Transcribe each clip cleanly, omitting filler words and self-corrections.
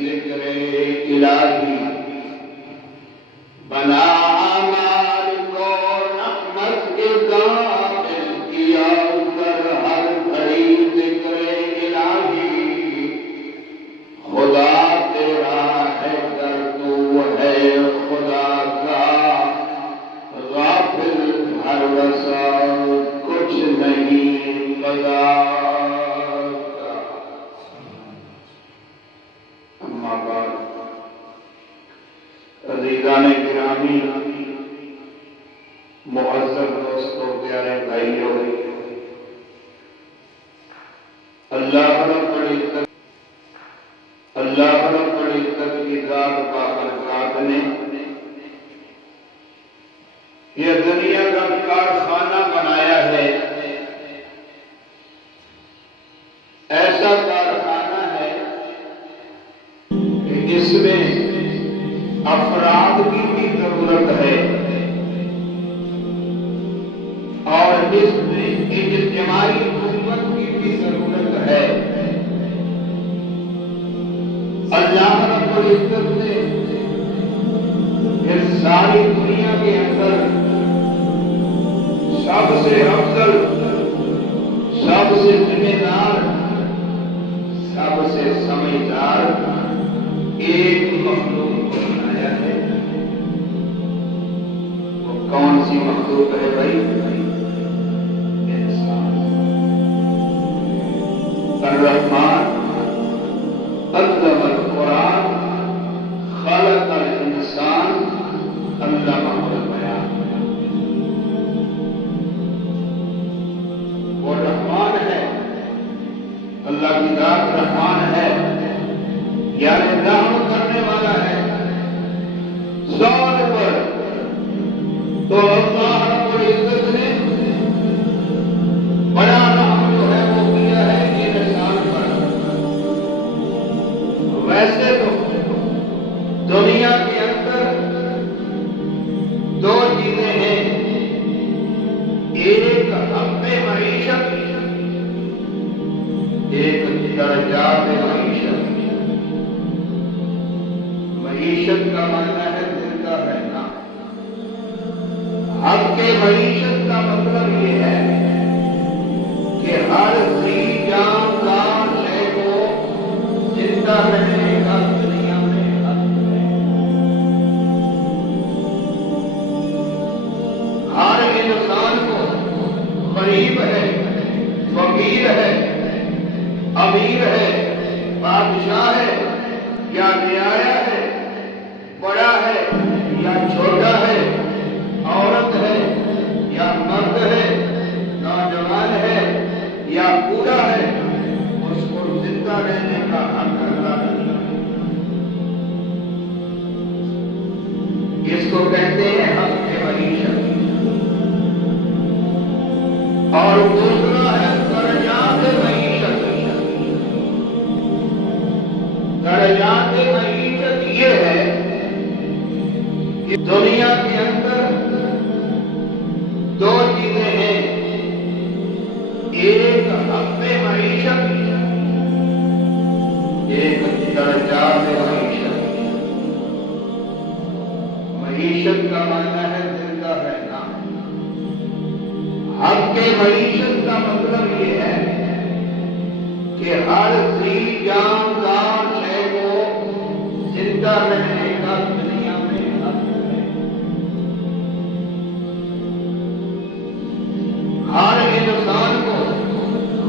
ذکر الہی بنا اما بعد عزیزان گرامی، معزز دوستوں، پیارے بھائیوں، اللہ رب العزت کی ذات بابرکات نے یہ دنیا کا کارخانہ بنایا ہے۔ ایسا کارخانہ ہے کہ اس میں افراد کی بھی ضرورت ہے اور اس میں اجتماعی قوت کی بھی ضرورت ہے۔ اللہ رب العزت نے اس ساری دنیا کے اندر سب سے افضل، سب سے ذمہ دار، سب سے سمجھدار ایک مخلوق کو بنایا ہے۔ وہ کون سی مخلوق ہے بھائی؟ انسان۔ الرحمن علم القرآن خلق الانسان علمہ البیان۔ وہ رحمان ہے، اللہ کی ذات رحمان ہے، یعنی رحم کرنے والا ہے ذات پر۔ تو اللہ رب العزت نے بڑا رحم جو ہے وہ کیا ہے انسان پر۔ ویسے تو دنیا کے اندر دو چیزیں ہیں، ایک حق معیشت، ایک درجات معیشت۔ معیشت کا معنی ہے زندہ رہنا۔ حق معیشت کا مطلب یہ ہے کہ ہر ذی جان کان شے کو زندہ رہنے کا دنیا میں حق ہے۔ ہر انسان کو غریب ہے، فقیر ہے، امیر ہے، بادشاہ ہے یا رعایا ہے، بڑا ہے یا چھوٹا ہے، عورت ہے یا مرد ہے، نوجوان ہے یا بوڑھا ہے، اس کو زندہ رہنے کا حق اللہ نے دیا۔ اس کو کہتے ہیں حق معیشت۔ اور دوسرا ہے درجات معیشت۔ درجات معیشت یہ ہے کہ دنیا کے اندر دو چیزیں ہیں، ایک حق معیشت، ایک درجات معیشت۔ معیشت کا معنی ہے زندہ رہنا۔ حق معیشت کا مطلب یہ ہے کہ ہر ذی جان کان شے کو زندہ رہنے کا دنیا میں حق ہے۔ ہر انسان کو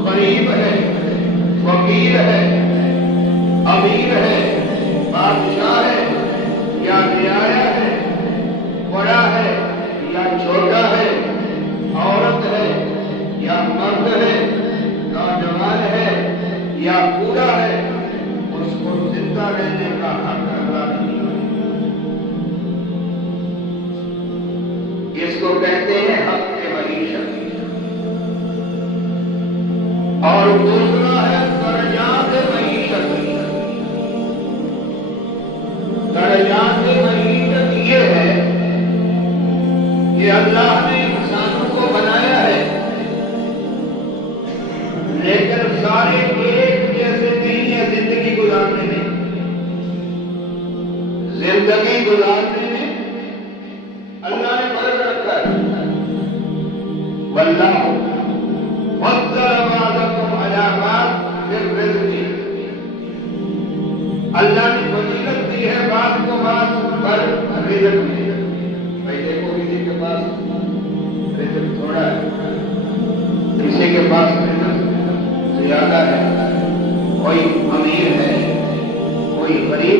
غریب ہے، فقیر ہے، امیر ہے، بادشاہ ہے یا رعایا ہے، بڑا ہے یا چھوٹا ہے، عورت ہے یا مرد ہے، نوجوان ہے یا بوڑھا ہے، اس کو زندہ رہنے کا حق اللہ نے دیا۔ اس کو کہتے ہیں حق معیشت۔ اور دوسرا ہے درجات معیشت۔ درجات معیشت یہ ہے کہ اللہ نے انسانوں کو بنایا ہے، لیکن سارے ایک جیسے نہیں ہے زندگی گزارنے میں۔ زندگی گزارنے میں اللہ نے فرق رکھا ہے۔ واللہ فضل بعضکم علی بعض فی الرزق۔ اللہ نے فضیلت دی ہے بعض کو بعض پر رزق میں۔ بھائی دیکھو کسی کے پاس رزق تھوڑا ہے، کسی کے پاس رزق زیادہ ہے، کوئی امیر ہے، کوئی غریب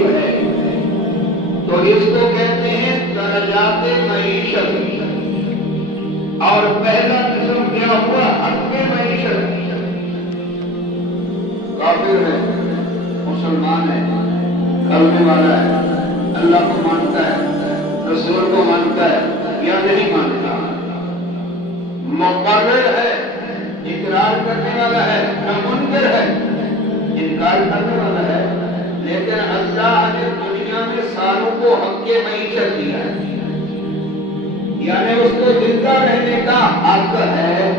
پہلا قسم کیا ہوا؟ حق کے معیشت. کافر ہے، مسلمان ہے، کلمے والا ہے، اللہ کو مانتا ہے، رسول کو مانتا ہے یا نہیں مانتا، مقرر ہے، اقرار کرنے والا ہے یا منکر ہے، انکار کرنے والا ہے. لیکن اللہ نے دنیا میں سالوں کو حق کے معیشت دیا ہے، یعنی اس کو زندہ رہنے کا حق ہے،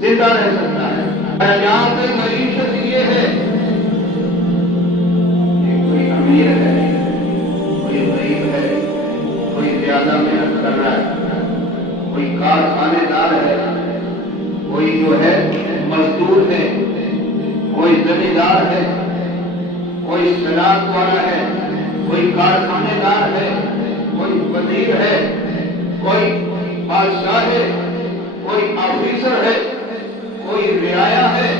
زندہ رہ سکتا ہے. حیات معیشت یہ ہے کہ کوئی امیر ہے، کوئی غریب ہے، کوئی زیادہ محنت کر رہا ہے، کوئی کارخانے دار ہے، کوئی جو ہے مزدور ہے، کوئی زمیندار ہے، کوئی صنعت والا ہے، کوئی کارخانے دار ہے، کوئی وزیر ہے، کوئی بادشاہ ہے، کوئی آفیسر ہے، کوئی رعایا ہے.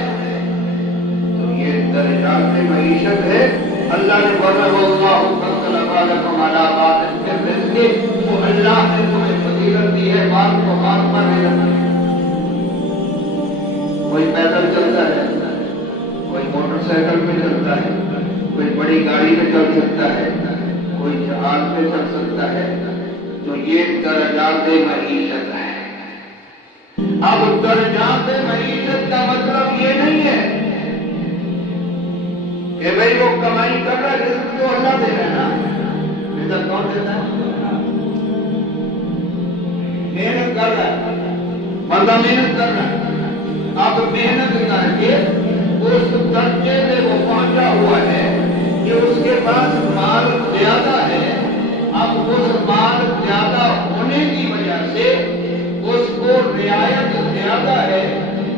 تو یہ درجات معیشت ہے. اللہ نے فرمایا واللہ فضل بعضکم علی بعض فی الرزق، وہ اللہ نے تمہیں فضیلت دی ہے بعض کو بعض پر رزق. کوئی پیدل چلتا ہے، کوئی موٹر سائیکل پہ چلتا ہے، کوئی بڑی گاڑی پہ چل سکتا ہے، کوئی جہاز پہ چل سکتا ہے. تو یہ درجات معیشت ہے. اب درجات معیشت کا مطلب یہ نہیں ہے کہ بھئی وہ کمائی کر رہا ہے، رزق تو اللہ دے رہا ہے نا. رزق کون دیتا ہے؟ محنت کر رہا ہے بندہ، محنت کر رہا ہے. اب محنت کر کے اس درجے میں وہ پہنچا ہوا ہے کہ اس کے پاس مال زیادہ ہے. اب اس مال زیادہ ہونے کی وجہ سے اس کو رعایت زیادہ ہے.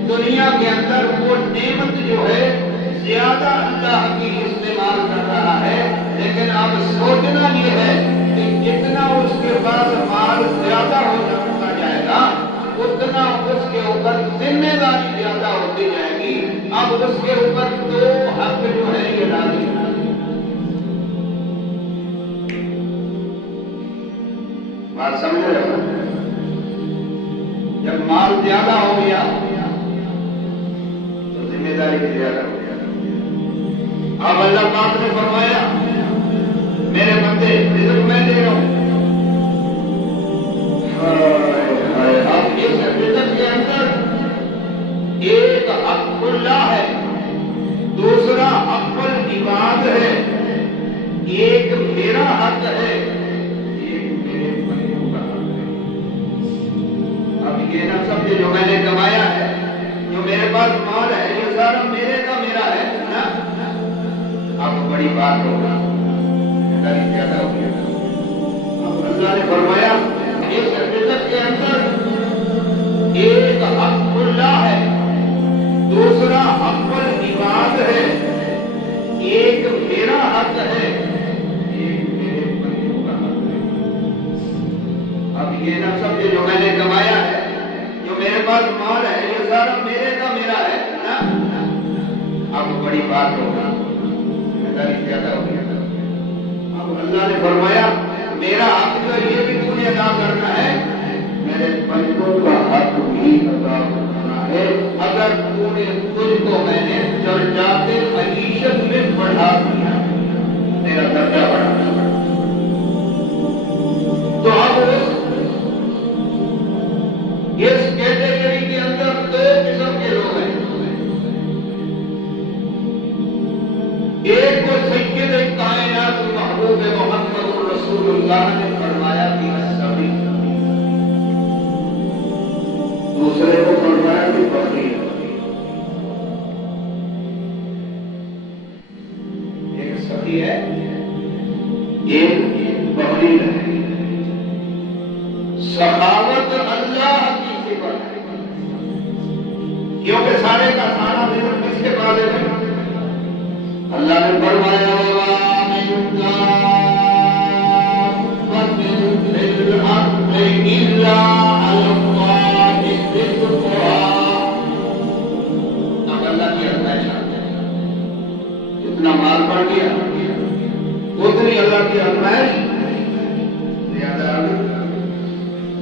دنیا کے اندر وہ نعمت جو ہے زیادہ اللہ کی استعمال کر رہا ہے. لیکن اب سوچنا یہ ہے کہ جتنا اس کے پاس مال زیادہ ہوتا جائے گا اتنا اس کے اوپر ذمہ داری زیادہ ہوتی جائے گی. اب اس کے اوپر دو حق جو ہے یہ لازم ہے. بات سمجھ رہے ہو؟ جب مال زیادہ ہو گیا تو ذمہ داری بھی زیادہ ہو گیا. اب اللہ پاک نے فرمایا میرے بندے رزق میں دے رہا ہوں. اب اس رزق کے اندر ایک حق اللہ ہے، دوسرا حق العباد ہے، ایک میرا حق ہے، ایک میرے بندوں کا حق ہے. اب یہ نہ سمجھے جو میں نے کمایا ہے، جو میرے پاس مال ہے، یہ سارا میرے کا میرا ہے نا. اب بڑی بات ہوگا، زیادہ ہو گیا. اب اللہ نے فرمایا اس رزق کے اندر ایک حق اللہ ہے، دوسرا حق العباد ہے، ایک میرا حق ہے، ایک میرے بندوں کا حق ہے. اب یہ نہ سمجھے جو میں نے کمایا ہے، جو میرے پاس مال ہے، یہ سارا میرے کا میرا ہے نا. اب بڑی بات ہوگا، زیادہ ہو گیا. اب اللہ نے فرمایا میرا حق جو یہ بھی تو نے ادا کرنا ہے، میرے بندوں کا حق بھی ادا کرنا ہے. اگر تو نے خود کو میں نے درجات معیشت میں بڑھا دیا، میرا درجہ بڑھا، تو اب اس کیٹیگری کے اندر دو قسم کے لوگ ہیں. ایک کو سید کائنات محبوب محمد رسول اللہ نے فرمایا کہ سبھی، دوسرے کو فرمایا کہ بخیل. ایک سخی ہے، ایک بخیل ہے. سخاوت اللہ کی صفت ہے، کیونکہ سارے کا سارا دن کس کے پاس ہے؟ اللہ نے فرمایا اب اللہ کی ازمائش جتنا مال بڑھ گیا اتنی اللہ کی ازمائش زیادہ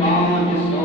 500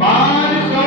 500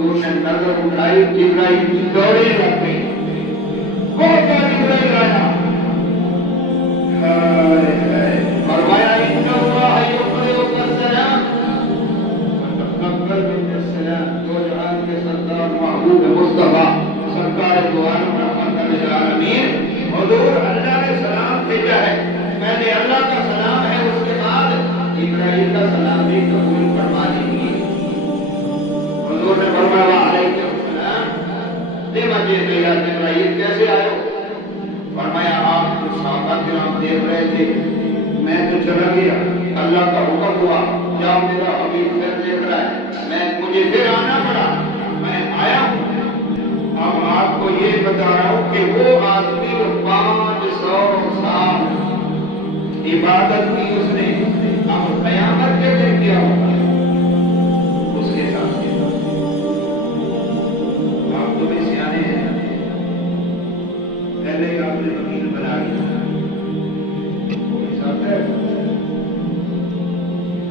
حضور نے نظر اٹھائی، جبرائیل کی دوڑے لگ گئی، بہت بڑا جبرائیل آیا، فرمایا ان اللہ یقرئک السلام وتقبل منک السلام۔ دو جہان کے سردار محبوب مصطفیٰ سرکار دو عالم رحمت للعالمین حضور اللہ نے سلام بھیجا ہے، میں نے اللہ کا سلام ہے، اس کے بعد جبرائیل کا سلام بھی قبول فرما لیجیے۔ حضور نے فرمایا علیکم السلام، لما جئت یا جبرائیل، کیسے آئے ہو؟ فرمایا آپ تو صحابہ کرام دیکھ رہے تھے، میں تو چلا گیا، اللہ کا حکم ہوا یا میرا حبیب پھر دیکھ رہا ہے، مجھے پھر آنا پڑا، میں آیا ہوں۔ اب آپ کو یہ بتا رہا ہوں کہ وہ آدمی 500 سال عبادت کی اس نے، اب قیامت کے دن کیا ہوگا اس کے ساتھ آپ تو بھی سیانے ہیں، پہلے ہی آپ نے وکیل بنا لیا، وہ بھی ساتھ ہے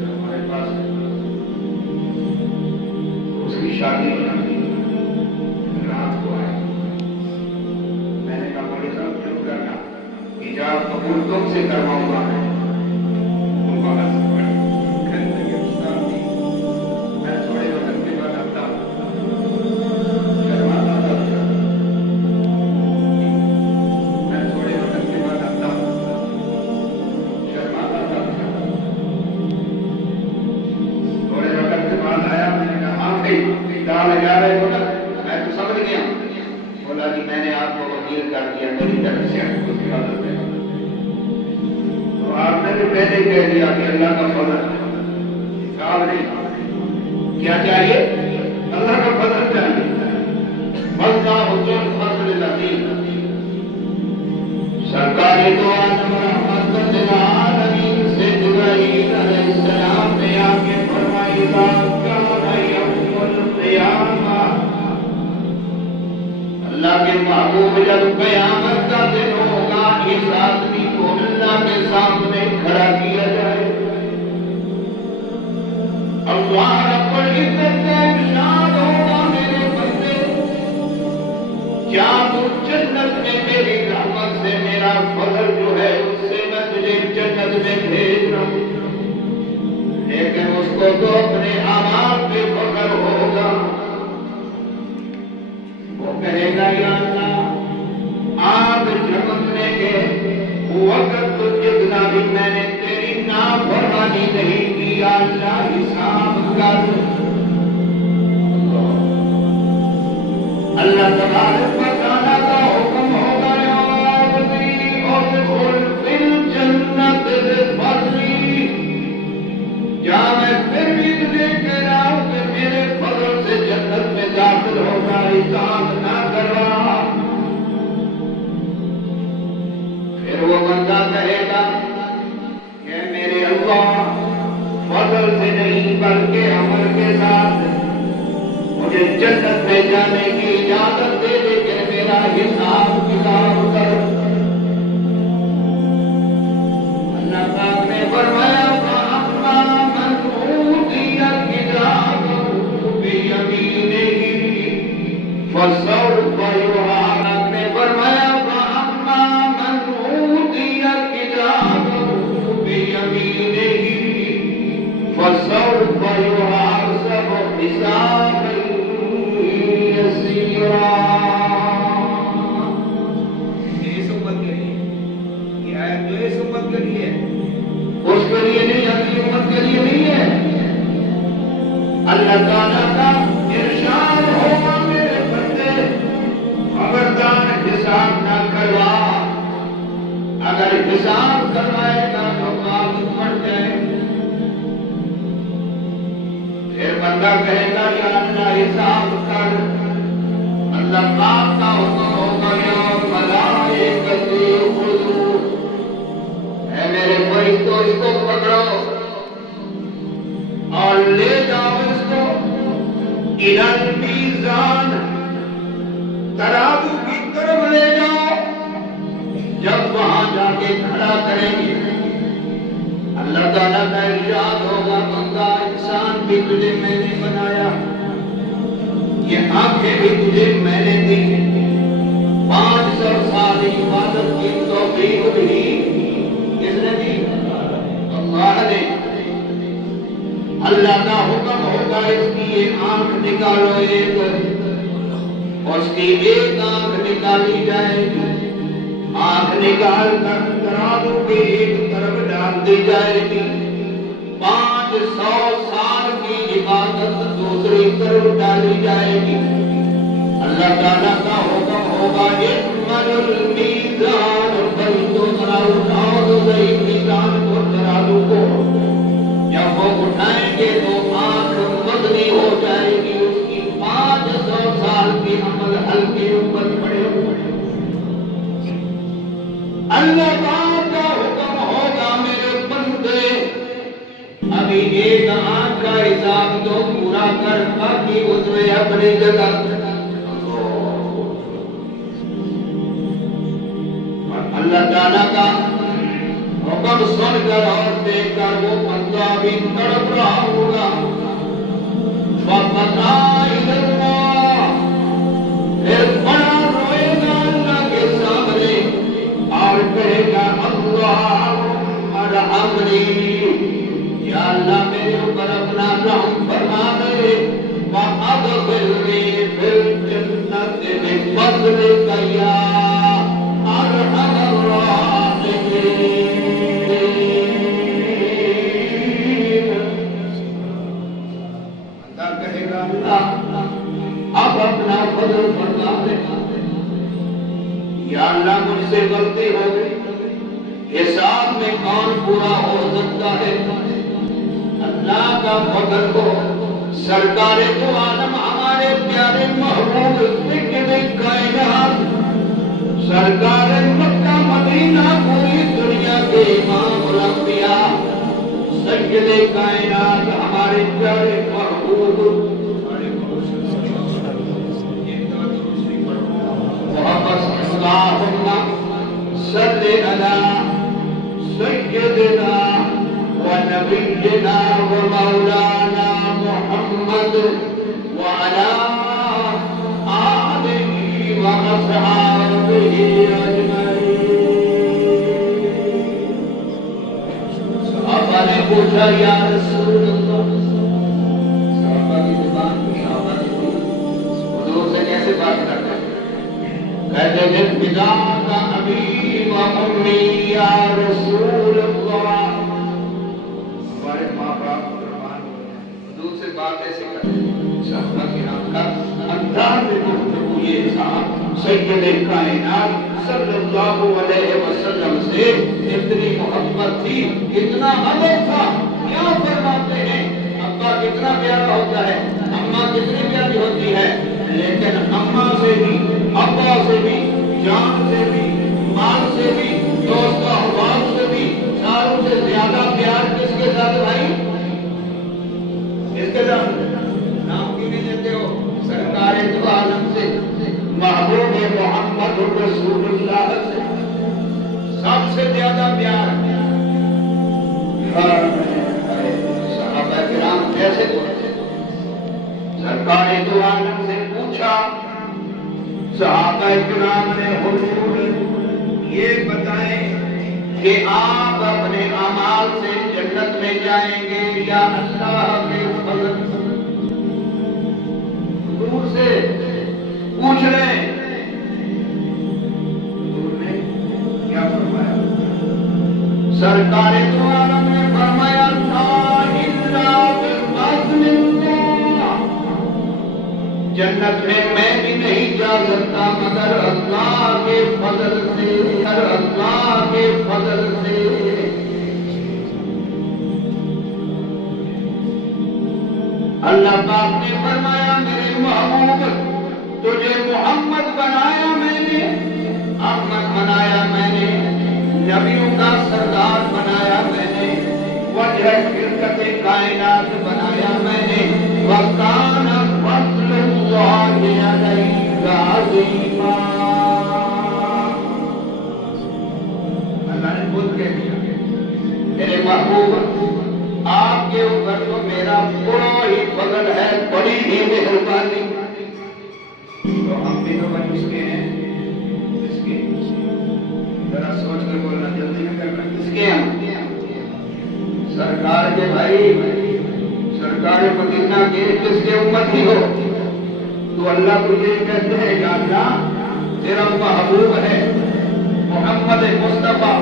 ہمارے پاس اس کی شادی بنا دی، رات کو آئے، میں نے کہا بڑے صاحب کیوں کرنا، ایجاب قبول تم سے کرواؤں گا، کیا چاہیے؟ اللہ کا فضل چاہیے، سرکار دو عالم رحمت للعالمین سے جبرائیل علیہ السلام نے آ کے فرمائی کان یوم القیامہ، اللہ کے محبوب جب قیامت کا دن ہوگا اس آدمی کو اللہ کے سامنے کھڑا کیا جائے، اللہ رب العزت کا ارشاد ہوگا میرے بندے کیا تو جنت میں میری رحمت سے میرا فضل جو ہے اس سے میں تجھے جنت میں بھیج رہا ہوں، لیکن اس کو تو اپنے اعمال پہ فخر ہوگا، وہ کہے گا یا اللہ آگ جھپکنے کے وقت تو جتنا بھی میں نے تیری نافرمانی نہیں کی یا اللہ حساب کر، اللہ تبارک و تعالیٰ کا حکم ہوگا یا عبدی ادخل فی الجنت بفضلی، کیا میں پھر بھی تجھے کہہ رہا ہوں کہ میرے فضل سے جنت میں داخل ہوگا، حساب نہ کروا۔ پھر وہ بندہ کہے گا کہ میرے اللہ فضل سے نہیں بلکہ عمل کے ساتھ مجھے جنت میں جانے کی اجازت دے، لیکن میرا حساب کتاب کر۔ اللہ پاک نے فرمایا فَأَمَّا مَنْ أُوتِيَ كِتَابَهُ بِيَمِينِهِ فَسَوْفَ يُحَاسَبُ، نے فرمایا فَأَمَّا مَنْ أُوتِيَ كِتَابَهُ بِيَمِينِهِ فَسَوْفَ يُحَاسَبُ حِسَابًا يَسِيرًا۔ اس امت کے لیے یہ آیت جو اس امت کے لیے اس کے لیے نہیں، اگلی امت کے لیے نہیں ہے۔ اللہ تعالیٰ کا ارشاد ہوگا میرے بندے خبردار حساب نہ کروا، اگر حساب کروائے گا تو بات پڑ جائے۔ پھر بندہ کہے گا یا اللہ حساب کر، اللہ پاک کا حکم ہوگا یا ملائکتی خذو، اے میرے فرشتوں اس کو پکڑو اور لے جاؤ اس کو الی المیزان، ترازو کی طرف لے جاؤ۔ جب وہاں جا کے کھڑا کریں گے اللہ تعالیٰ کا ارشاد ہوگا بندہ انسان بھی تجھے میں نے بنایا، یہ آنکھیں بھی تجھے میں نے دی، 500 سال عبادت کی توفیق بھی کس نے دی؟ اللہ نے۔ اللہ کا حکم ہوگا اس کی یہ آنکھ نکالو ایک، اس کی ایک آنکھ نکالی جائے گی، آنکھ نکال کر ترازو کے ایک طرف ڈال دی جائے گی، 500 سال کی عبادت دوسری طرف ڈالی جائے گی۔ اللہ تعالیٰ کا حکم ہوگا احمل المیزان، فرشتوں ذرا اٹھاؤ تو صحیح میزان کو ترازو کو، جب وہ اٹھائیں گے تو آنکھ مدنی ہو جائے گی، اس کی 500 سال کی عمل ہلکے اوپر پڑے ہوئے۔ اللہ پاک کا حکم ہوگا میرے بندے ابھی ایک آنکھ کا حساب تو پورا کر، باقی اس میں اپنی جگہ۔ اللہ تعالیٰ کا حکم سن کر اور دیکھ کر وہ بندہ بھی تڑپ رہا ہوگا، وَقَضَى إِلَى اللَّهِ، پھر بڑا روئے گا اللہ کے سامنے اور کہے گا اللہم ارحمنی، یا اللہ میرے اوپر اپنا رحم فرما دے، وَأَدْخِلْنِی فِی الْجَنَّةِ بِفَضْلِکَ یا ارحم الراحمین۔ اب اپنا فضل فرما دے، یا اللہ مجھ سے غلطی ہو گئی، حساب میں کون پورا ہو سکتا ہے؟ اللہ کا فضل ہو، سرکار تو عالم ہمارے پیارے محبوب سید کائنات، سرکار مکہ مدینہ پوری دنیا کے امام الانبیاء سید کائنات ہمارے پیارے محبوب اللہم صلی علی سیدنا و نبینا و مولانا محمد وعلی آلہ و اصحابہ اجمعین۔ صحابہ نے پوچھا یا رسول اللہ، صحابہ کی زبان کو صحابہ نے حضور سے کیسے بات کرتے ہیں؟ کہتے ہیں فداک ابی و امی یا رسول اللہ، ہمارے ماں باپ قربان حضور سے بات ایسے کرتے ہیں۔ صحابہ کے نام کا انداز گفتگو یہ تھا، سید کائنات صلی اللہ علیہ وسلم سے اتنی محبت تھی، اتنا ادب تھا۔ کیا فرماتے ہیں؟ ابا کتنا پیارا ہوتا ہے، اماں کتنی پیاری ہوتی ہے، لیکن اماں سے بھی، ابا سے بھی، جان سے بھی، مال سے بھی، دوست احباب سے بھی، ساروں سے زیادہ پیار کس کے ساتھ بھائی؟ کس کے ساتھ؟ نام کیوں نہیں دیتے ہو؟ سرکار دو عالم سے، محبوب محمد رسول اللہ سے سب سے زیادہ پیار۔ صحابہ کرام کیسے بولتے؟ سرکار دو عالم سے پوچھا، صحابہ کرام نے حضور یہ بتائیں کہ آپ اپنے اعمال سے جنت میں جائیں گے یا اللہ کے فضل سے؟ حضور سے پوچھ رہے ہیں۔ حضور نے کیا فرمایا؟ سرکار دو عالم نے فرمایا جنت میں بھی نہیں جا سکتا مگر اللہ کے فضل سے، اللہ کے فضل سے۔ اللہ پاک نے فرمایا میرے محبوب تجھے محمد بنایا میں نے، احمد بنایا میں نے، نبیوں کا سردار بنایا میں نے، وجہ خلقت کائنات بنایا میں نے، وَكَانَ فَضْلُ اللَّهِ عَلَيْكَ عَظِيمًا۔ اللہ نے خود کہہ دیا میرے محبوب آپ کے اوپر تو میرا بڑا ہی فضل ہے، بڑی ہی مہربانی۔ سرکار کے بھائی، سرکار مدینہ کے کس کے امت ہی ہو؟ تو اللہ کو یہ کہتے ہیں یا اللہ تیرا محبوب ہے محمد مصطفیٰ،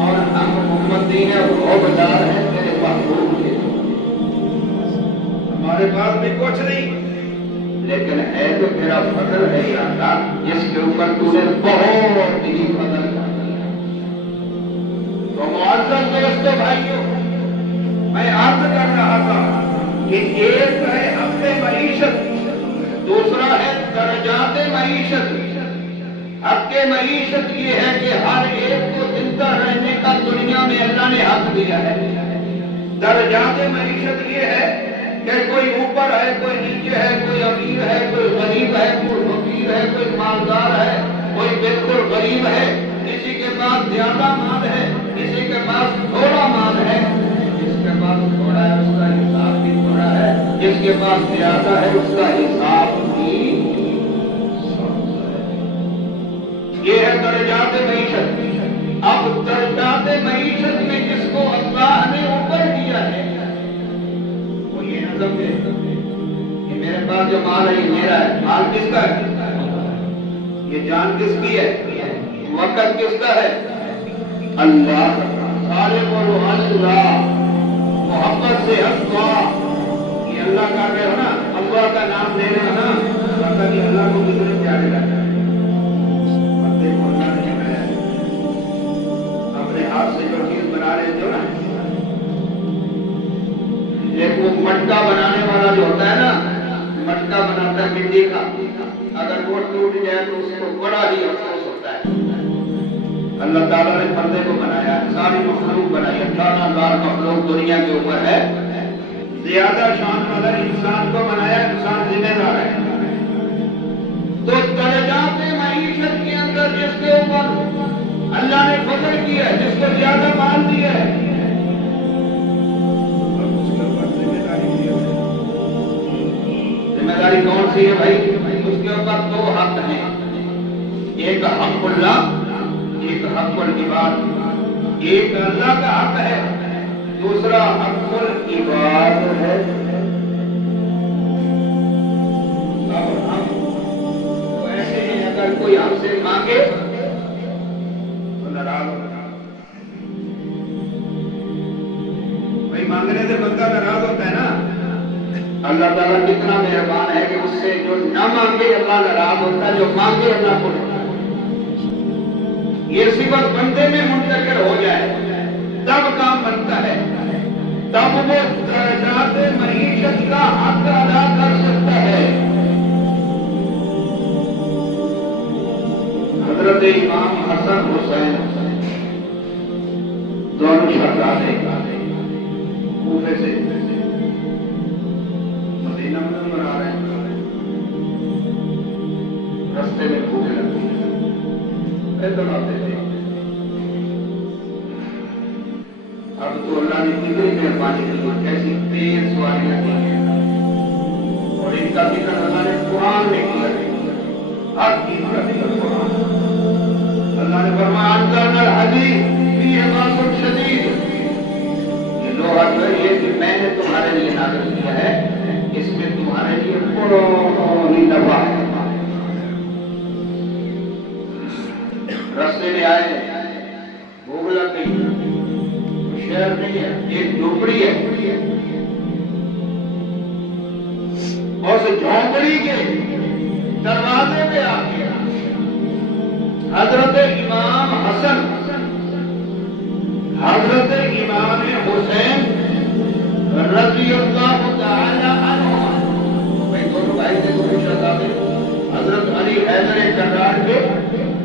اور ہم محمدین عہدیدار ہیں تیرے محبوب کے۔ ہمارے پاس بھی کچھ نہیں، لیکن ہے تو تیرا فضل ہے یا اللہ، جس کے اوپر تو نے بہت ہی فضل کر دیا۔ تو معزز دوستو بھائیوں، میں عرض کر رہا تھا کہ ایک ہے حق معیشت، دوسرا ہے درجات معیشت۔ حق معیشت یہ ہے کہ ہر ایک کو زندہ رہنے کا دنیا میں اللہ نے حق دیا ہے۔ درجات معیشت یہ ہے کہ کوئی اوپر ہے، کوئی نیچے ہے، کوئی امیر ہے، کوئی غریب ہے، کوئی فقیر ہے، کوئی مالدار ہے، کوئی بالکل غریب ہے، کسی کے پاس زیادہ مال ہے، کسی کے پاس تھوڑا مال ہے، جس کے پاس تھوڑا ہے اس کا حساب بھی تھوڑا ہے، جس کے پاس زیادہ ہے اس کا حساب بھی۔ یہ ہے درجات معیشت۔ اب درجات معیشت میں جس کو اللہ نے اوپر کیا ہے وہ یہ نظم ہے کہ میرے پاس جو مال ہے یہ میرا ہے۔ مال کس کا ہے؟ یہ جان کس کی ہے؟ وقت کس کا ہے؟ اللہ۔ سارے بولو اللہ، محبت سے اللہ۔ یہ اللہ کا کہو نا، اللہ کا نام لینے کا نا، اللہ کی اللہ کو کتنے پیارے لگتا ہے۔ ہاتھ سے جو چیز بنا رہے تھے نا، ایک وہ مٹکا بنانے والا جو ہوتا ہے نا، مٹکا بناتا ہے مٹی کا، اگر وہ ٹوٹ جائے تو اس کو بڑا ہی افسوس ہوتا ہے۔ اللہ تعالیٰ نے پردے کو بنایا ہے، ساری مخلوق بنائی، 18,000 مخلوق دنیا کے اوپر ہے، زیادہ شان والا انسان کو بنایا، انسان ذمہ دار ہے۔ تو درجات معیشت کے اندر جس کے اوپر اللہ نے فضل کیا ہے، جس کو زیادہ مال دیا ہے، ذمہ داری کون سی ہے بھائی؟ اس کے اوپر دو حق ہیں، ایک حق اللہ، ایک حق العباد۔ ایک اللہ کا حق ہے، دوسرا حق العباد ہے۔ اب ہم تو ایسے ہیں، اگر کوئی ہم سے مانگے بھائی، مانگنے سے بندہ ناراض ہوتا ہے نا۔ اللہ تعالیٰ کتنا مہربان ہے کہ اس سے جو نہ مانگے اللہ ناراض ہوتا ہے، جو مانگے اللہ کو۔ یہ صفت بندے میں منتقل ہو جائے تب کام بنتا ہے، تب وہ درجات معیشت کا حق ادا کر سکتا ہے۔ حضرت امام حسن حسین دونوں شہزادے کوفے سے مدینہ منورہ آ رہے ہیں، رستے میں بھوک لگتی ہے، ایسا آتے تھے۔ اب تو اللہ نے کتنی مہربانی کی، کیسی تیز سواریاں دی ہیں، اور ان کا ذکر اللہ نے قرآن میں کیا ہے، ہر چیز کا ذکر قرآن۔ اللہ نے فرمایا انزلنا الحدید فیہ باس شدید، یہ لوہا جو ہے یہ کہ میں نے تمہارے لیے نازل کیا ہے، اس میں تمہارے لیے بڑا ہی نفع ہے۔ رستے میں آئے، بھوک لگ گئی، شہر نہیں ہے، ایک جھونپڑی ہے، اور اس جھونپڑی کے دروازے پہ آ گیا حضرت امام حسن، حضرت امام حسین رضی اللہ تعالی عنہ، بھائی دونوں بھائی تھے، دونوں شہزادے، حضرت علی حیدر کرار کے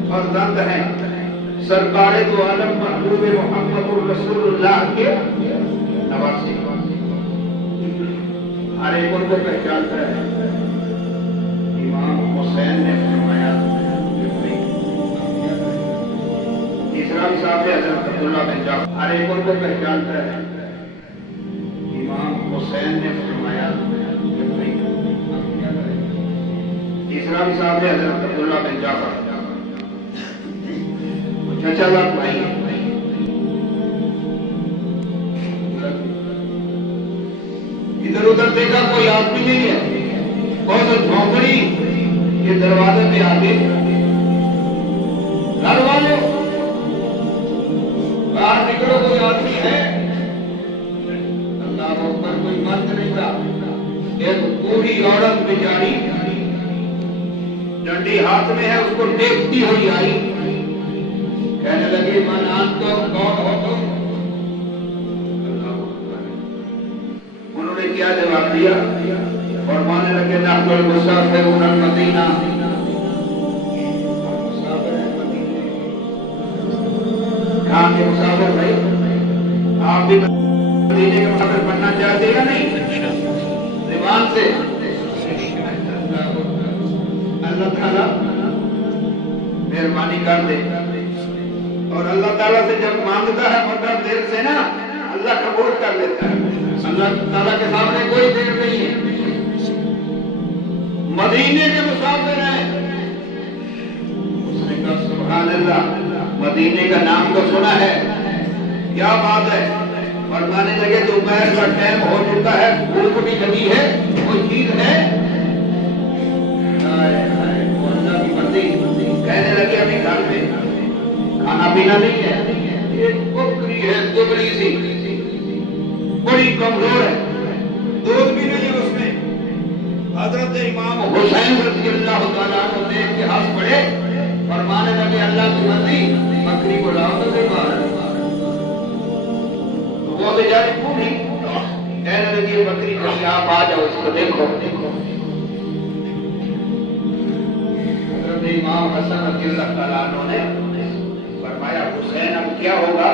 فرزند ہیں، سرکار دو عالم محبوب محمد رسول اللہ کے نواسے۔ ہر ایک ان کو پہچانتا ہے۔ امام حسین نے فرمایا، تیسرا بھی صاحب ہے حضرت عبداللہ بن جعفر، ہر ایک ان کو پہچانتا ہے۔ امام حسین نے فرمایا، تیسرا بھی صاحب ہے حضرت عبداللہ بن جعفر، چچا لاکھ بھائی، ادھر ادھر دیکھا کوئی آدمی نہیں ہے، بہت جھونپڑی، یہ دروازے پہ آگے گھر والے باہر نکلو کوئی آدمی ہے، اللہ کو اوپر کوئی مرد نہیں تھا، ایک بوڑھی عورت بیچاری ڈنڈی ہاتھ میں ہے، اس کو دیکھتی ہوئی آئی، کہنے لگی من آپ تو کون ہو تم؟ انہوں نے کیا جواب دیا؟ فرمانے لگے نحن المسافرون المدینہ، کہاں کے مسافر بھائی؟ آپ بھی مدینے کے مسافر بننا چاہتے ہیں نہیں؟ زبان سے اللہ تعالیٰ مہربانی کر دے، اور اللہ تعالیٰ سے جب مانگتا ہے مطلب دل سے نا، اللہ قبول کر لیتا ہے۔ اللہ تعالیٰ کے سامنے کوئی دیر نہیں ہے۔ مدینے کے مسافر ہیں، اس نے کہا سبحان اللہ، مدینے کا نام تو سنا ہے، کیا بات ہے؟ فرمانے لگے دوپہر کا ٹائم ہو چکا ہے، بھوک بھی لگی ہے، کوئی چیز ہے؟ کہنے لگے ابھی گھر میں کھانا پینا نہیں ہے، ایک بکری ہے دبلی سی، بڑی کمزور ہے، دودھ بھی نہیں اس میں۔ حضرت امام حسین رضی اللہ تعالیٰ عنہ دیکھ کے ہنس پڑے، فرمانے لگے اللہ کی مرضی، بکری کو لاؤ تو دے باہر۔ وہ بیچاری بوڑھی کہنے لگی بکری کو آپ آ جاؤ، اس کو دیکھو۔ حضرت امام حسن رضی اللہ تعالیٰ عنہ نے فرمایا حسین اب کیا ہوگا؟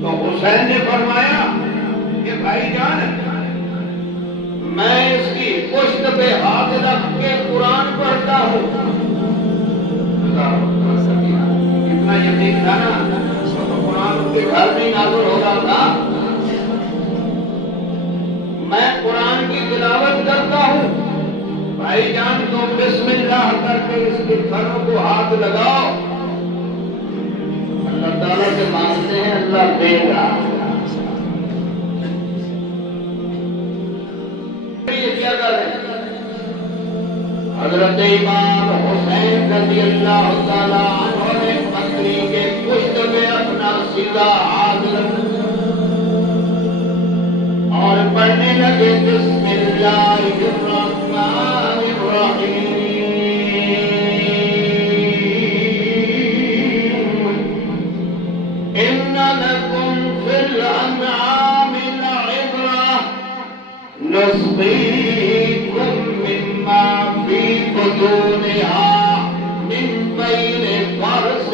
تو حسین نے فرمایا کہ بھائی جان میں اس کی پشت پہ ہاتھ رکھ کے قرآن پڑھتا ہوں۔ کتنا یقین تھا نا، تو قرآن ان کے گھر میں نازل ہو رہا تھا، میں قرآن کی تلاوت کرتا ہوں، بھائی جان تم بسم اللہ کر کے اس کے تھنوں کو ہاتھ لگاؤ، اللہ تعالیٰ سے مانگتے ہیں اللہ دے گا۔ کیا کر رہے حضرت امام حسین رضی اللہ تعالیٰ عنہ نے بکری کے پشت میں اپنا سیدھا ہاتھ رکھا اور پڑھنے لگے بسم اللہ الرحمن الرحیم، ان لکم فی الانعام لعبرۃ نسقیکم مما فی بطونہا من بین فرث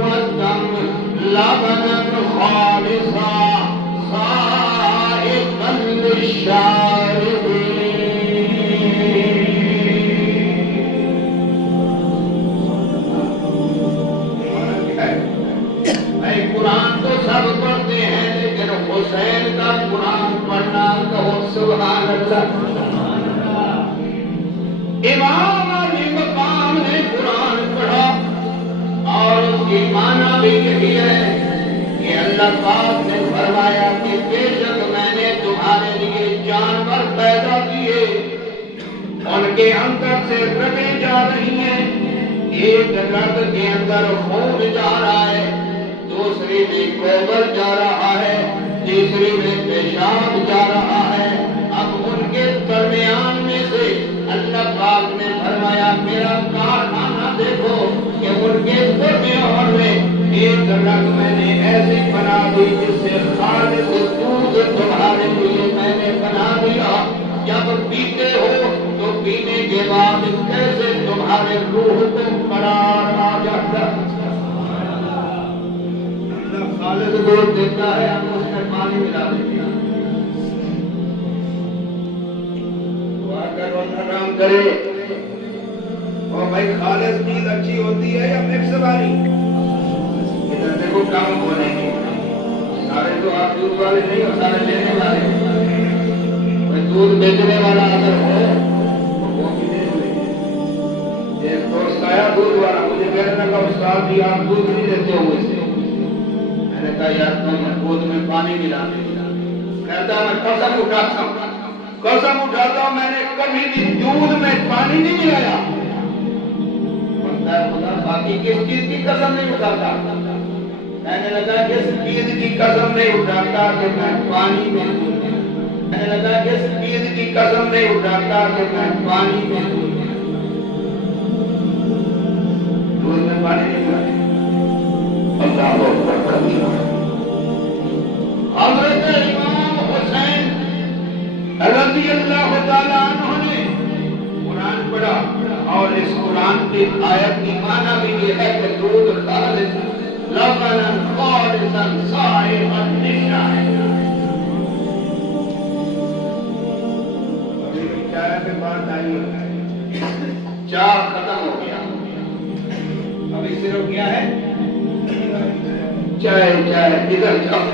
ودم لبنا خالصا سائغا للشاربین۔ قرآن تو سب پڑھتے ہیں لیکن حسین کا قرآن پڑھنا کہو سبحان اللہ۔ امام علی مقام نے قرآن پڑھا اور اس کی معنی بھی یہی ہے کہ اللہ پاک نے فرمایا کہ بے شک میں نے تمہارے لیے جانور پیدا کیے، ان کے اندر سے رگیں جا رہی ہیں، ایک رگ کے اندر خون جا رہا ہے، دوسری میں گوبر جا رہا ہے، تیسری میں پیشاب جا رہا ہے۔ اب ان کے درمیان میں سے اللہ پاک نے فرمایا میرا کارخانہ دیکھو کہ ان کے درمیان میں ایک رگ میں نے ایسی بنا دی جس سے خالص دودھ تمہارے لیے میں نے بنا دیا، جب پیتے ہو تو پینے کے بعد کیسے تمہارے روح کو قرار آ جاتا ہے۔ خالص دودھ دیتا ہے، ہم اس میں پانی ملا دیتے ہیں۔ دعا کرو آرام کرے، اور بھائی خالص چیز اچھی ہوتی ہے یا مکس والی؟ ادھر دیکھو کم بولیں گے، سارے تو آپ دودھ والے نہیں ہو، سارے لینے والے۔ کوئی دودھ بیچنے والا اگر ہو تو وہ بھی دے دیں۔ ایک دوست آیا دودھ والا، مجھے کہنے لگا استاد جی آپ دودھ نہیں دیتے ہو اسے، میں نے کہا یار تم دودھ میں پانی ملا دے، کہتا میں قسم اٹھاتا ہوں میں نے کبھی بھی دودھ میں پانی نہیں ملایا. خدا باقی کس چیز کی قسم نہیں اٹھاتا؟ میں نے لگا اس چیز کی قسم نہیں اٹھاتا کہ میں پانی میں دودھ ملا. میں نے لگا اس چیز کی قسم نہیں اٹھاتا کہ میں پانی میں دودھ ملا. دودھ میں پانی نہیں ملاتے. اللہ اکبر کبیرہ. حضرت امام حسین رضی اللہ تعالیٰ عنہ نے قرآن پڑھا اور اس قرآن کی آیت کی معنی بھی یہ ہے کہ دودھ خالص لبنا خالصا صائغا للشارب. ابھی چائے پہ بات آئی ہے. چائے ختم ہو گیا. ابھی صرف کیا ہے؟ چائے. ادھر جاؤ.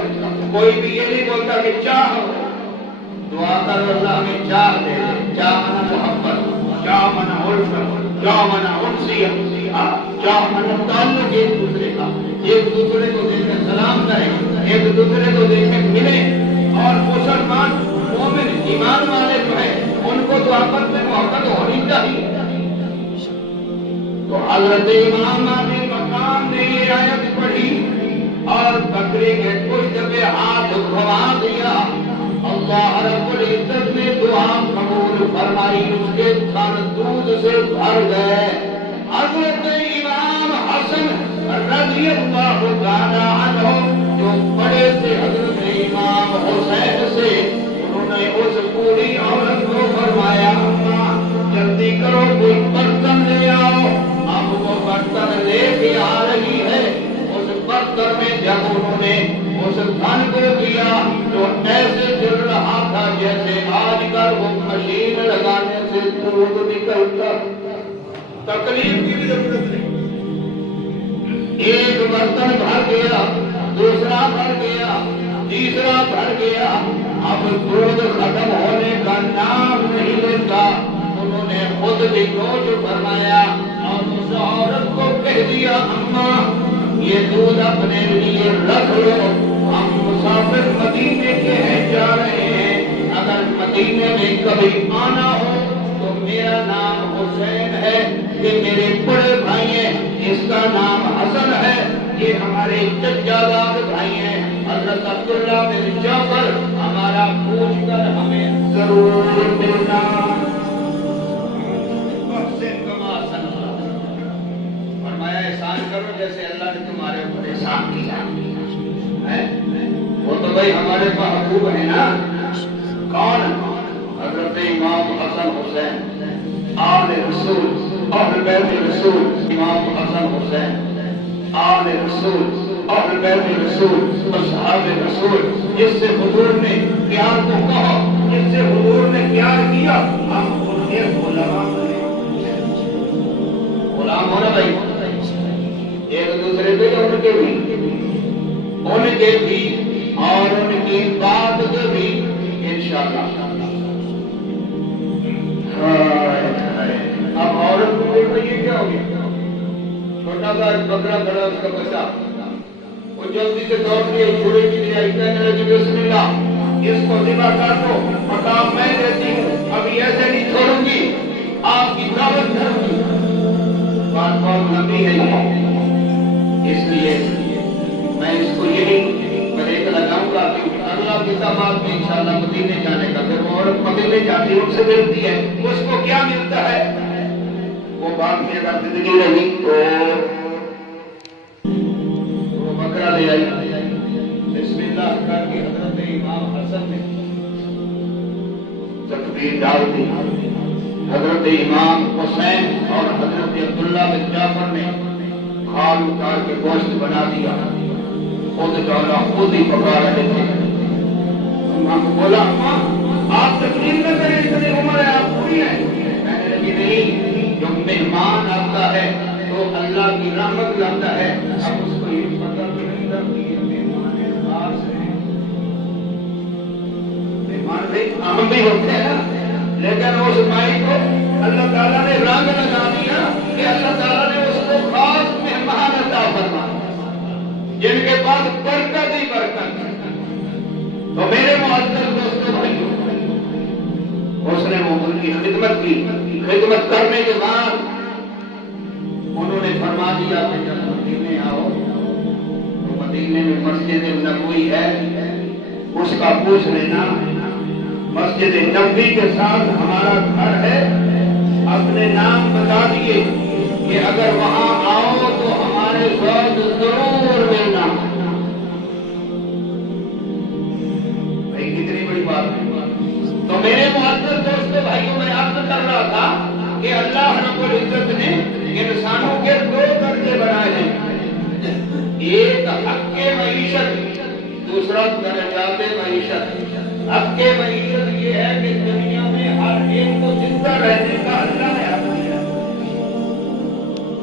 کوئی بھی یہ نہیں بولتا کہ چاہ ہو. دعا کرو اللہ ہمیں چاہ دے. چاہ منا محبت, چاہ منا الفت, چاہ منا انسیت, چاہ منا تعلق ایک دوسرے کا. ایک دوسرے کو دیکھ کر سلام کریں, ایک دوسرے کو دیکھ کر ملیں. اور مسلمان مومن ایمان والے جو ہیں ان کو تو آپس میں محبت ہونی چاہیے. تو حضرت امام علی مقام نے یہ آیت پڑھی اور بکری کے کچھ دبے ہاتھ گھما دیا. اللہ رب العزت نے دعا قبول فرمائی. اس کے تھن دودھ سے بھر گئے. حضرت امام حسن رضی اللہ تعالی عنہ جو بڑے تھے حضرت امام حسین سے, انہوں نے اس پوری عورت کو فرمایا اماں جلدی کرو کوئی برتن لے آؤ. اب وہ برتن لے کے آ رہی ہے. برتن میں جب انہوں نے اس دھن کو دیا تو ایسے چل رہا تھا جیسے آج کل وہ مشین لگانے سے دودھ نکلتا. تکلیف کی بھی ضرورت نہیں. ایک برتن بھر گیا, دوسرا بھر گیا, تیسرا بھر گیا. اب دودھ ختم ہونے کا نام نہیں لیتا. انہوں نے خود بھی نوش فرمایا اور اس عورت کو کہہ دیا اماں یہ دودھ اپنے لیے رکھ لو. ہم مسافر مدینے کے ہیں, جا رہے ہیں. اگر مدینے میں کبھی آنا ہو تو میرا نام حسین ہے, یہ میرے بڑے بھائی ہیں. اس کا نام حسن ہے, یہ ہمارے چچاداد بھائی ہیں. حضرت عبداللہ بن جعفر ہمارا پوچھ کر ہمیں ضرور ملنا. فرمایا احسان کرو جیسے اللہ نے تمہارے اوپر احسان کیا ہے. وہ تو بھائی ہمارے محبوب ہے نا. کون؟ حضرت امام حسن حسین آل رسول, اہل بیت رسول. امام حسن حسین آل رسول, اہل بیت رسول, اصحاب رسول. جس سے حضور نے پیار کو کہا, جس سے حضور نے پیار کیا, ہم ان کے غلام ہیں. غلام ہونا بھائی ایک دوسرے پہ ان کے بھی اور ان کی بات کے بھی انشاءاللہ. اب عورت کو دیکھو یہ کیا ہو گیا. چھوٹا سا بکرا کھڑا اس کا بچہ, وہ جلدی سے دوڑ کے چھوڑے کی لیے آئی, کہنے لگی بسم اللہ اس کو ذبح کر دو. مقام میں دیتی ہوں, ابھی ایسے نہیں چھوڑوں گی, آپ کی دعوت کروں گی. بات بہت لمبی ہے, اس لیے میں اس کو یہی بریک لگاؤں گا کہ اگلا کتابات میں انشاءاللہ مدینے جانے کا. پھر وہ عورت مدینے جاتی ہے, ان سے ملتی ہے, اس کو کیا ملتا ہے وہ بات میں اگر زندگی رہی تو وہ بکرا لے آئی. بسم اللہ کر کے حضرت امام حسن نے تکبیر ڈال دی. حضرت امام حسین اور حضرت عبداللہ بن جعفر نے کھال اتار کے گوشت بنا دیا. خود ڈالا, خود ہی پکا رہے تھے. امام کو بولا آپ تکلیف نہ کریں, اتنی عمر ہے, آپ پوری ہیں. کہنے لگی نہیں, جو مہمان آتا ہے تو اللہ کی رحمت لاتا ہے. اب اس کو یہ پتہ نہیں لگتی ہے مہمان خاص ہے. مہمان بھی ہم بھی ہوتے ہیں نا, لیکن اس مائی کو اللہ تعالیٰ نے رنگ لگا دیا کہ اللہ تعالیٰ نے اس کو خاص مہمان عطا فرمایا جن کے پاس برکت ہی برکت ہے. تو میرے معزز ان کی خدمت کی. خدمت کرنے کے بعد انہوں نے فرما دیا کہ جب مدینے آؤ تو مدینے میں مسجد نبوی ہے، اس کا پوچھ لینا. مسجد نبوی کے ساتھ ہمارا گھر ہے، اپنے نام بتا دیے کہ اگر وہاں آؤ تو ہمارے ساتھ ضرور ملنا. بھائی کتنی بڑی بات ہے. تو میرے معزز دوستو بھائیوں، میں عرض کر رہا تھا کہ اللہ رب العزت نے انسانوں کے دو درجے بنائے ہیں، ایک حق کے معیشت، دوسرا درجات معیشت. حق کے معیشت یہ ہے کہ دنیا میں ہر ایک کو زندہ رہنے کا اللہ نے حق دیا،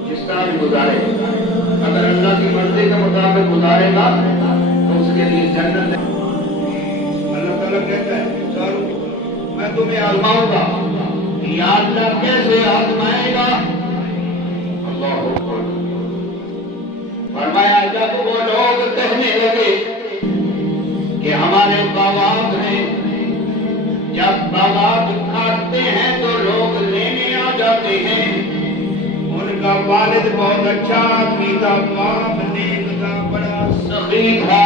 جس طرح بھی گزارے. اگر اللہ کی مرضی کے مطابق گزارے گا تو اس کے لیے جنت ہے. اللہ تعالیٰ کہتا ہے میں تمہیں آزماؤں گا. یا اللہ کیسے آزمائے گا؟ اللہ اکبر. فرمایا جب وہ لوگ کہنے لگے کہ ہمارے باغات ہیں، جب باغات کاٹتے ہیں تو لوگ لینے آ جاتے ہیں. ان کا والد بہت اچھا آدمی تھا، باپ نیک تھا، بڑا سخی تھا.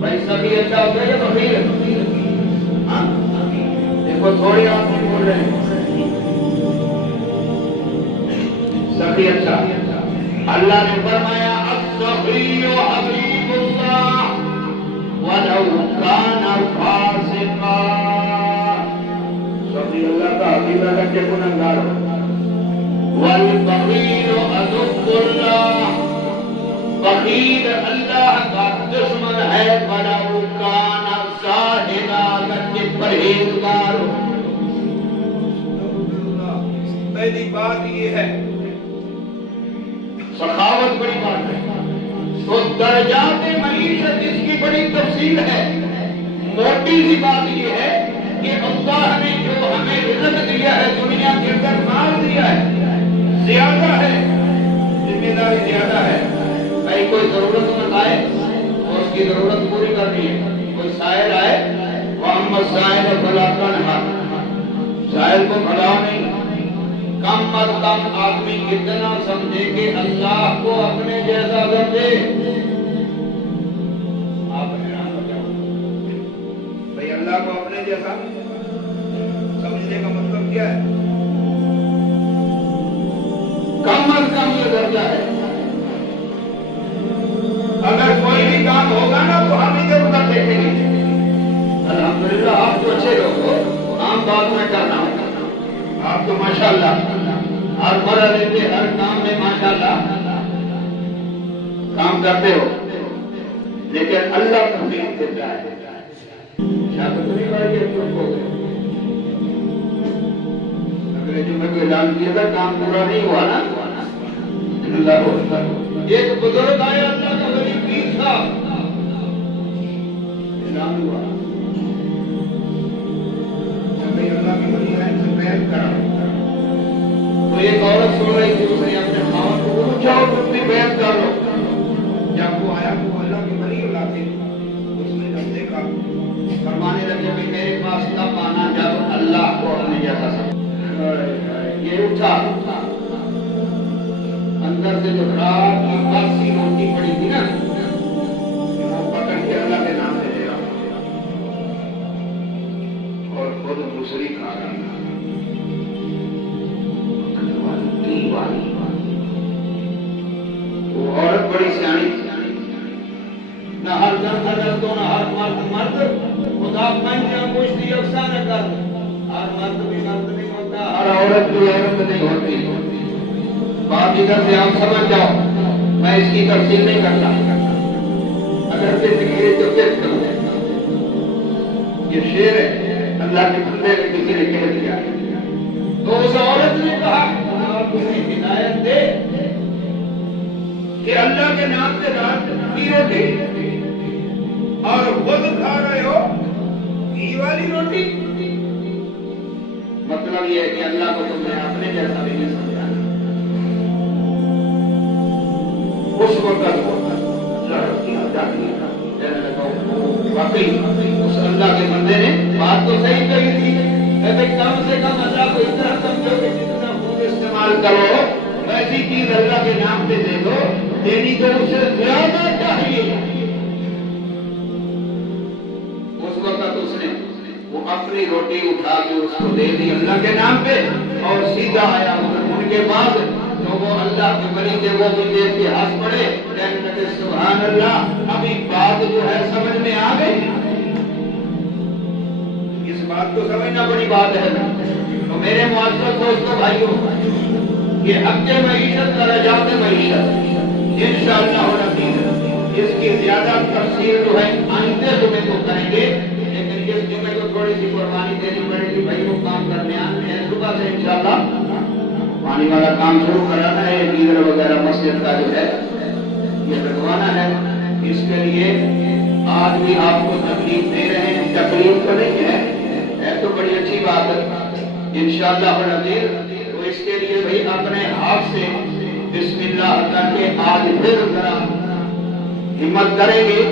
بھائی سخی اچھا ہوتا ہے یا بخیل؟ دیکھو تھوڑی آدمی بول رہے ہیں سخی اچھا. اللہ نے فرمایا السخی حبیب اللہ وَلَوْ كَانَ فَاسِقًا. سخی اللہ کا حبیب اگر کہ گنہگار ہو. وَالْبَخِيلُ عَدُوُّ اللَّهِ، بخیل اللہ کا دشمن ہے. وَلَوْ كَانَ زَاهِدًا، اگر کہ پرہیزگار ہو. پہلی بات یہ ہے سخاوت بڑی بات ہے. تو درجات معیشت اس کی بڑی تفصیل ہے. موٹی سی بات یہ ہے کہ اللہ نے جو ہمیں رزق دیا ہے، دنیا کے اندر مال دیا ہے، زیادہ ہے، ذمہ داری زیادہ ہے. بھائی کوئی ضرورت مند آئے تو اس کی ضرورت پوری کرنی ہے. کوئی سائل آئے وَأَمَّا السَّائِلَ فَلَا تَنْهَرْ، سائل کو بھلاؤ نہیں. کم از کم آدمی اتنا سمجھے کہ اللہ کو اپنے جیسا سمجھے. آپ حیران ہو جاؤ بھائی، اللہ کو اپنے جیسا سمجھنے کا مطلب کیا ہے؟ کم از کم یہ درجہ ہے. اگر کوئی بھی کام ہوگا نا تو ہم ادھر ادھر دیکھیں گے. الحمدللہ آپ تو اچھے لوگ ہو، عام بات میں کرنا ہوں. آپ تو ماشاءاللہ ہر مرحلے لیتے، ہر کام میں ماشاءاللہ کام کرتے ہو، لیکن اللہ توفیق دیتا ہے. شاید نہیں بڑھے چپ ہو گئے. انگریزوں میں کوئی اعلان کیا تھا کام پورا نہیں ہوا نا. اللہ ہوتا ایک بزرگ آیا، اللہ کا ولی پیر تھا، اعلان ہوا اللہ کی ولی ہے سے بیعت کرا. تو ایک عورت سن رہی تھی، اس نے اپنے خاوند کو بولا جاؤ تم بھی بیعت کر لو. جب وہ آیا تو اللہ کی ولی تھے، اس نے جب دیکھا فرمانے لگے کہ میرے پاس تب آنا جب اللہ کو اپنے جیسا سمجھ. یہ اٹھا اندر سے جو رات کی باسی روٹی پڑی تھی نا، وہ پکڑ کے اللہ کے نام سے دے رہا اور خود دوسری کھا رہا. وہ عورت بڑی سیانی تھی، نہ ہر درد تو نہ ہر مرد خدا پنجہ پشتی افسانہ نہ کر. ہر مرد بھی مرد نہیں ہوتا، ہر عورت بھی عورت نہیں ہوتی. بات ادھر سے آپ سمجھ جاؤ، میں اس کی تفصیل نہیں کرتا. اگر زندگی ہے تو پھر کروں. یہ شعر ہے اللہ کے بندے نے کسی نے کہہ دیا. تو اس عورت نے کہا آپ تمہیں ہدایت دے کہ اللہ کے نام سے رات کی روٹی اور خود کھا رہے ہو گھی والی روٹی. مطلب یہ ہے کہ اللہ کو تم نے اپنے جیسا بھی نہیں سمجھا. اس وقت واقعی اس اللہ کے بندے نے بات تو صحیح کہی تھی، بھائی کم سے کم اللہ کو اتنا سمجھو کہ جتنا خود استعمال کرو ویسی چیز اللہ کے نام سے دے دو، دینی تو اس سے زیادہ چاہیے۔ اس وقت اس نے وہ اپنی روٹی اٹھا کے اس کو دے دی اللہ کے نام پہ اور سیدھا آیا ان کے بعد تو وہ اللہ کے ولی تھے، وہ بھی دیکھ کے ہنس پڑے، کہنے لگے سبحان اللہ، ابھی بات جو ہے سمجھ میں آ گئی۔ اس بات کو سمجھنا بڑی بات ہے۔ تو میرے معزز دوستو بھائیو، یہ حق معیشت درجات معیشت انشاءاللہ العزیز اس کی زیادہ تفصیل جو ہے آئندہ جمعے کو کریں گے، لیکن اس جمعے کو تھوڑی سی قربانی دینی پڑے گی۔ بھائی وہ کام درمیان میں ہے، صبح سے انشاءاللہ پانی والا کام شروع کرانا ہے، گیزر وغیرہ مسجد کا جو ہے یہ لگوانا ہے۔ اس کے لیے آج بھی آپ کو تکلیف دے رہے ہیں، تکلیف تو نہیں ہے تو بڑی اچھی بات ہے انشاءاللہ العزیز۔ تو اس کے لیے بھائی اپنے ہاتھ سے بسم اللہ کر کے آج پھر ذرا ہمت کریں گے